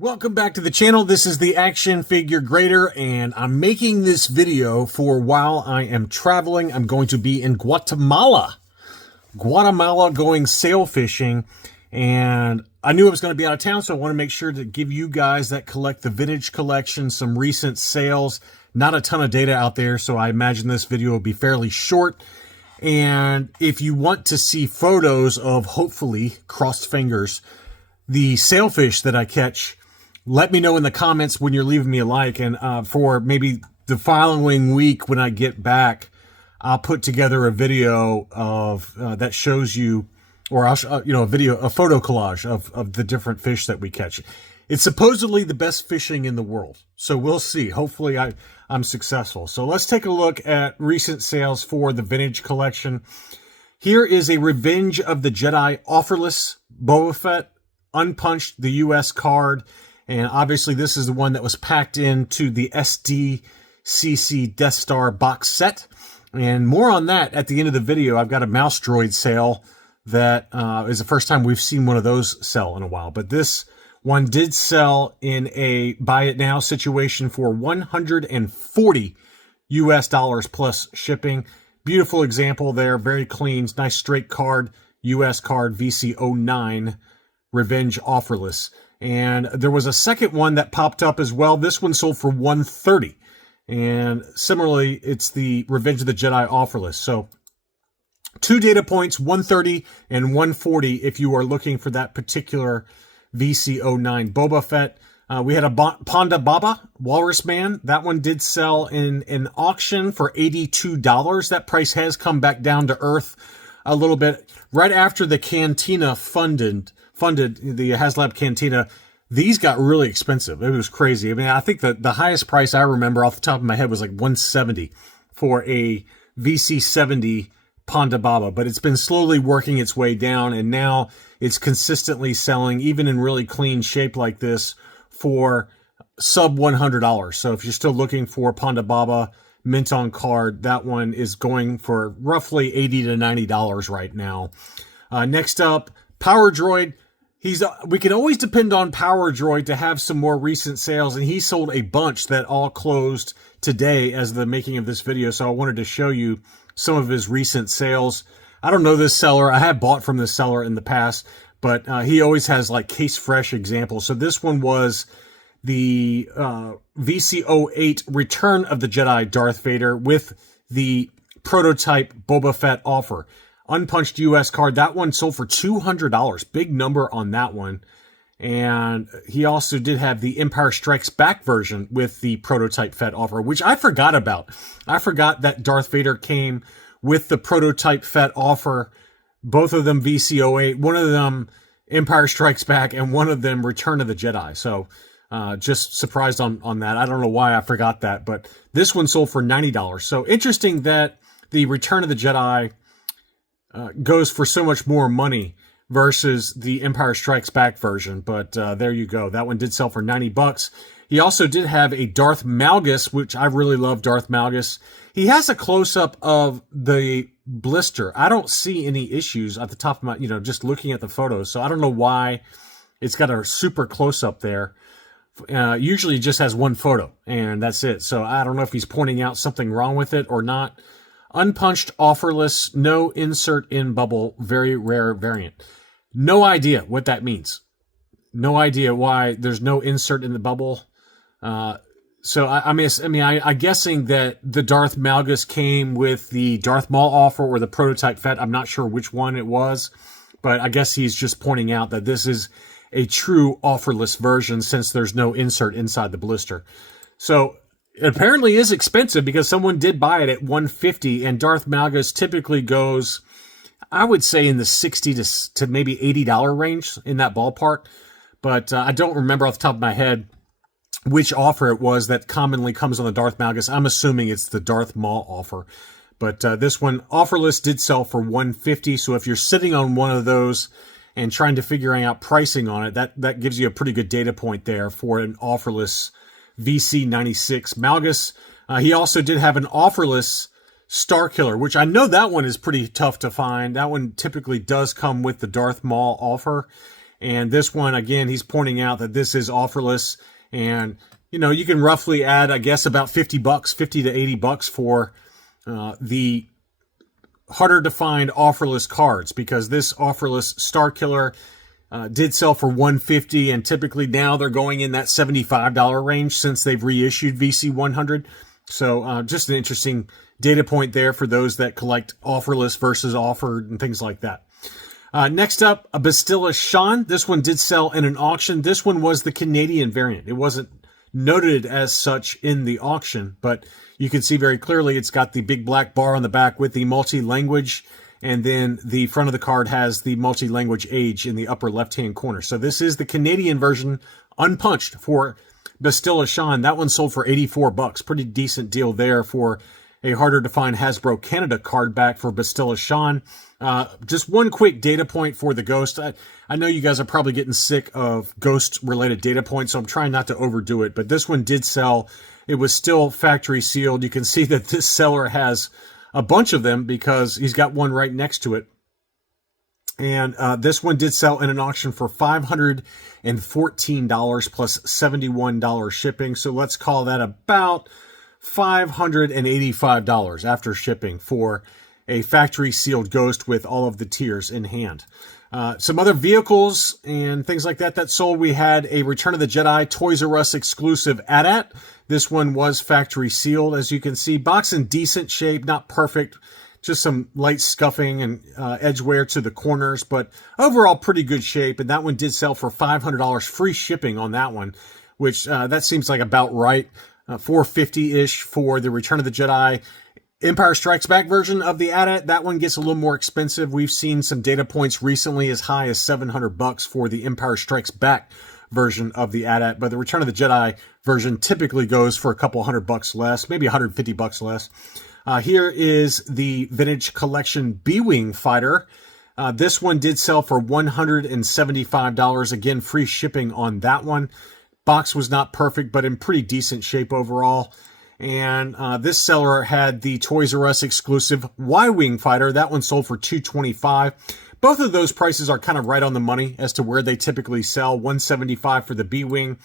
Welcome back to the channel. This is the Action Figure Grader, and I'm making this video for while I am traveling. I'm going to be in Guatemala going sail fishing, and I knew I was going to be out of town, so I want to make sure to give you guys that collect the vintage collection some recent sales. Not a ton of data out there, so I imagine this video will be fairly short. And if you want to see photos of, hopefully, crossed fingers, the sailfish that I catch, let me know in the comments when you're leaving me a like, and for maybe the following week when I get back, I'll put together a video of that shows you, or I'll a photo collage of the different fish that we catch. It's supposedly the best fishing in the world, so we'll see. Hopefully I'm successful. So let's take a look at recent sales for the vintage collection. Here is a Revenge of the Jedi Offerless Boba Fett unpunched, the US card. And obviously this is the one that was packed into the SDCC Death Star box set. And more on that at the end of the video. I've got a mouse droid sale that is the first time we've seen one of those sell in a while. But this one did sell in a buy it now situation for $140 US plus shipping. Beautiful example there, very clean, nice straight card, US card VC09 Revenge Offerless. And there was a second one that popped up as well. This one sold for $130. And similarly, it's the Revenge of the Jedi Offerless. So two data points, $130 and $140 if you are looking for that particular VC09 Boba Fett. We had a Ponda Baba, Walrus Man. That one did sell in an auction for $82. That price has come back down to earth a little bit. Right after the Cantina funded the Haslab Cantina, these got really expensive. It was crazy. I mean, I think the highest price I remember off the top of my head was like $170 for a VC70 Ponda Baba, but it's been slowly working its way down, and now it's consistently selling, even in really clean shape like this, for sub $100. So if you're still looking for Ponda Baba mint on card, that one is going for roughly $80 to $90 right now. Next up, Power Droid. We can always depend on Power Droid to have some more recent sales, and he sold a bunch that all closed today as the making of this video, so I wanted to show you some of his recent sales. I don't know this seller. I have bought from this seller in the past, but he always has like case fresh examples. So this one was the VC08 Return of the Jedi Darth Vader with the prototype Boba Fett offer. Unpunched US card. That one sold for $200. Big number on that one. And he also did have the Empire Strikes Back version with the prototype Fett offer, which I forgot about. I forgot that Darth Vader came with the prototype Fett offer. Both of them VC08. One of them Empire Strikes Back, and one of them Return of the Jedi. So just surprised on that. I don't know why I forgot that, but this one sold for $90. So interesting that the Return of the Jedi goes for so much more money versus the Empire Strikes Back version. But there you go. That one did sell for $90. He also did have a Darth Malgus, which I really love Darth Malgus. He has a close-up of the blister. I don't see any issues at the top of my, just looking at the photos. So I don't know why it's got a super close-up there. Usually it just has one photo, and that's it. So I don't know if he's pointing out something wrong with it or not. Unpunched, offerless, no insert in bubble, very rare variant. No idea what that means. No idea why there's no insert in the bubble. So I'm guessing that the Darth Malgus came with the Darth Maul offer or the prototype Fett. I'm not sure which one it was, but I guess he's just pointing out that this is a true offerless version since there's no insert inside the blister. So it apparently is expensive because someone did buy it at $150, and Darth Malgus typically goes, I would say, in the $60 to maybe $80 range, in that ballpark. But I don't remember off the top of my head which offer it was that commonly comes on the Darth Malgus. I'm assuming it's the Darth Maul offer. But this one, offerless, did sell for $150. So if you're sitting on one of those and trying to figure out pricing on it, that gives you a pretty good data point there for an offerless VC96 Malgus. He also did have an offerless Star Killer, which I know that one is pretty tough to find. That one typically does come with the Darth Maul offer. And this one, again, he's pointing out that this is offerless. And, you know, you can roughly add, I guess, about 50 bucks, 50 to 80 bucks for the harder to find offerless cards, because this offerless Star Killer did sell for $150, and typically now they're going in that $75 range since they've reissued VC100. So just an interesting data point there for those that collect offerless versus offered and things like that. Next up, a Bastila Shan. This one did sell in an auction. This one was the Canadian variant. It wasn't noted as such in the auction, but you can see very clearly it's got the big black bar on the back with the multi-language, and then the front of the card has the multi-language age in the upper left-hand corner. So this is the Canadian version, unpunched, for Bastila Shan. That one sold for 84 bucks. Pretty decent deal there for a harder to find Hasbro Canada card back for Bastila Shan. Just one quick data point for the Ghost. I know you guys are probably getting sick of Ghost-related data points, so I'm trying not to overdo it. But this one did sell. It was still factory sealed. You can see that this seller has a bunch of them because he's got one right next to it. And this one did sell in an auction for $514 plus $71 shipping. So let's call that about $585 after shipping for a factory sealed Ghost with all of the tiers in hand. Some other vehicles and things like that that sold. We had a Return of the Jedi Toys R Us exclusive AT-AT. This one was factory sealed, as you can see. Box in decent shape, not perfect. Just some light scuffing and edge wear to the corners, but overall pretty good shape. And that one did sell for $500, free shipping on that one, which that seems like about right. $450-ish for the Return of the Jedi Empire Strikes Back version of the AT-AT. That one gets a little more expensive. We've seen some data points recently as high as 700 bucks for the Empire Strikes Back version of the AT-AT, but the Return of the Jedi version typically goes for a couple $100 less, maybe $150 less. Here is the Vintage Collection B-Wing fighter. This one did sell for $175. Again, free shipping on that one. Box was not perfect, but in pretty decent shape overall. And this seller had the Toys R Us exclusive Y-Wing fighter. That one sold for $225. Both of those prices are kind of right on the money as to where they typically sell. $175 for the B-Wing,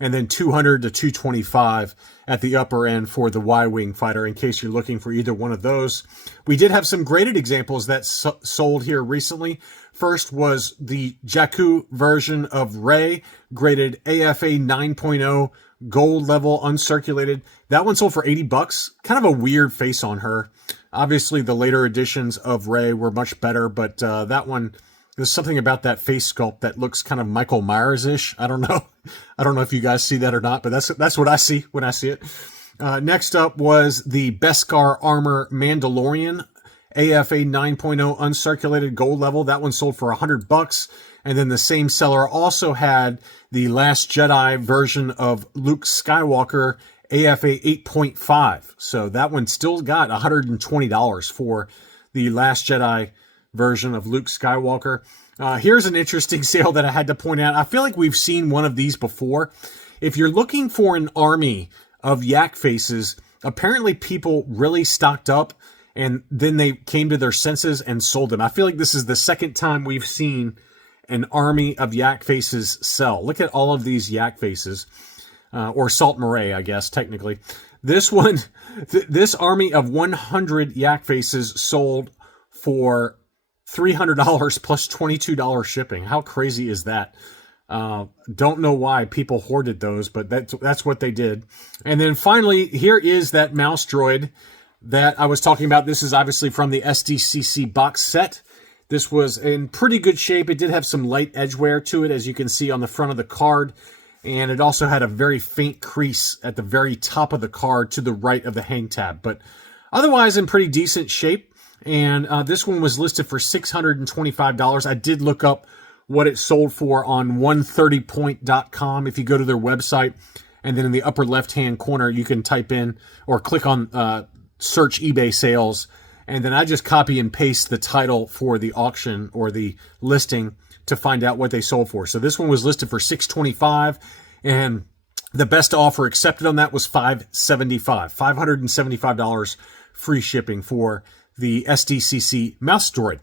and then $200 to $225 at the upper end for the Y-Wing fighter, in case you're looking for either one of those. We did have some graded examples that sold here recently. First was the Jakku version of Rey, graded AFA 9.0, gold level, uncirculated. That one sold for 80 bucks. Kind of a weird face on her. Obviously, the later editions of Rey were much better, but that one, there's something about that face sculpt that looks kind of Michael Myers-ish. I don't know. I don't know if you guys see that or not, but that's what I see when I see it. Next up was the Beskar Armor Mandalorian, AFA 9.0 uncirculated gold level. That one sold for 100 bucks. And then the same seller also had the Last Jedi version of Luke Skywalker, AFA 8.5. So that one still got $120 for the Last Jedi version of Luke Skywalker. Here's an interesting sale that I had to point out. I feel like we've seen one of these before. If you're looking for an army of Yak Faces, apparently people really stocked up and then they came to their senses and sold them. I feel like this is the second time we've seen an army of Yak Faces sell. Look at all of these Yak Faces, or Salt Marae, I guess, technically. This one, this army of 100 Yak Faces sold for $300 plus $22 shipping. How crazy is that? Don't know why people hoarded those, but that's what they did. And then finally, here is that mouse droid that I was talking about. This is obviously from the SDCC box set. This was in pretty good shape. It did have some light edge wear to it, as you can see on the front of the card. And it also had a very faint crease at the very top of the card to the right of the hang tab. But otherwise in pretty decent shape. And this one was listed for $625. I did look up what it sold for on 130point.com. If you go to their website, and then in the upper left-hand corner, you can type in or click on search eBay sales. And then I just copy and paste the title for the auction or the listing to find out what they sold for. So this one was listed for $625, and the best offer accepted on that was $575. $575 free shipping for the SDCC mouse droid.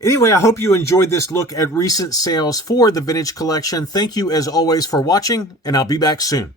Anyway, I hope you enjoyed this look at recent sales for the vintage collection. Thank you as always for watching, and I'll be back soon.